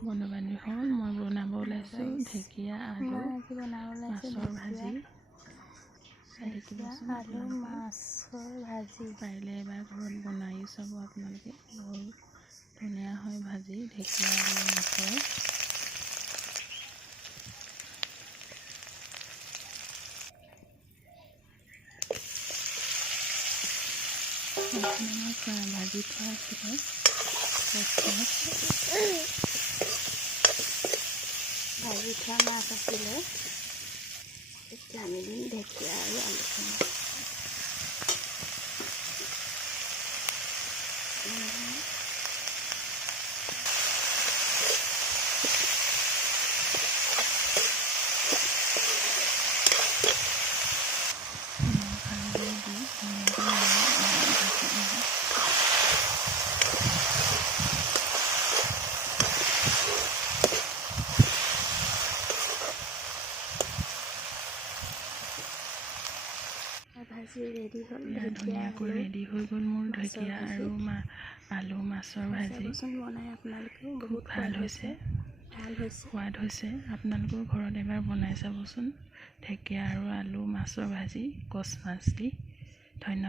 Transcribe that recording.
বনবানী হ'ল মই বনাব ওলাইছোঁ ঢেকীয়া আলু মাছৰ ভাজি। আলু মাছৰ ভাজি পাৰিলে এবাৰ ঘৰত বনাই চাব আপোনালোকে, বহুত ধুনীয়া হয় ভাজি ঢেকীয়া আলু মাছৰ। ভাজি থোৱা আছিলে ভাজি থোৱা মাছ আছিলে, এতিয়া আমি দিম ঢেকীয়া আৰু আলুখিনি। ভাজি ৰেডি হ'ল, ধুনীয়াকৈ ৰেডি হৈ গ'ল মোৰ ঢেকীয়া আৰু আলু মাছৰ ভাজি। বনাই আপোনালোকেও খুব ভাল হৈছে, সোৱাদ হৈছে। আপোনালোকেও ঘৰত এবাৰ বনাই চাবচোন ঢেকীয়া আৰু আলু মাছৰ ভাজি, কচ মাছ দি। ধন্যবাদ।